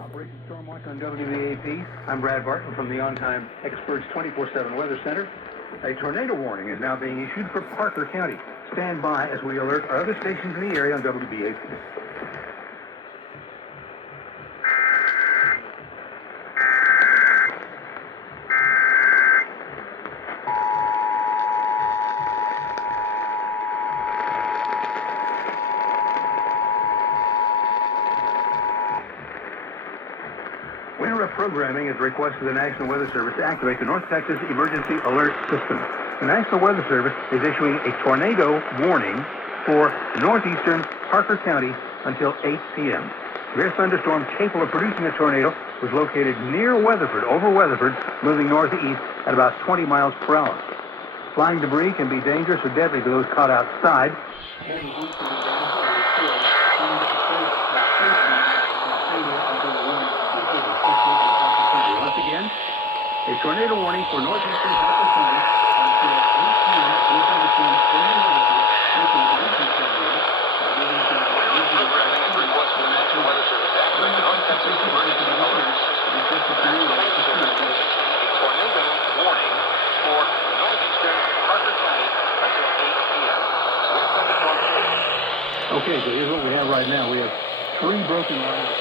Operation Storm Watch on WBAP. I'm Brad Barton from the On-Time Experts 24/7 Weather Center. A tornado warning is now being issued for Parker County. Stand by as we alert our other stations in the area on WBAP. Winter programming is requested the National Weather Service to activate the North Texas Emergency Alert System. The National Weather Service is issuing a tornado warning for northeastern Parker County until 8 p.m. Severe thunderstorm capable of producing a tornado was located near Weatherford, over Weatherford, moving northeast at about 20 miles per hour. Flying debris can be dangerous or deadly to those caught outside. Once again, a tornado warning for northeastern Parker County until 8 p.m. with thunderstorms over Weatherford, making a recent tornado. Winter programming is requested the National Weather Service to activate the North Texas Emergency Alert System. The National Weather Service is issuing a tornado warning for northeastern Parker County until 8 p.m. With thunderstorms. Okay, so here's what we have right now. We have 3 broken lines.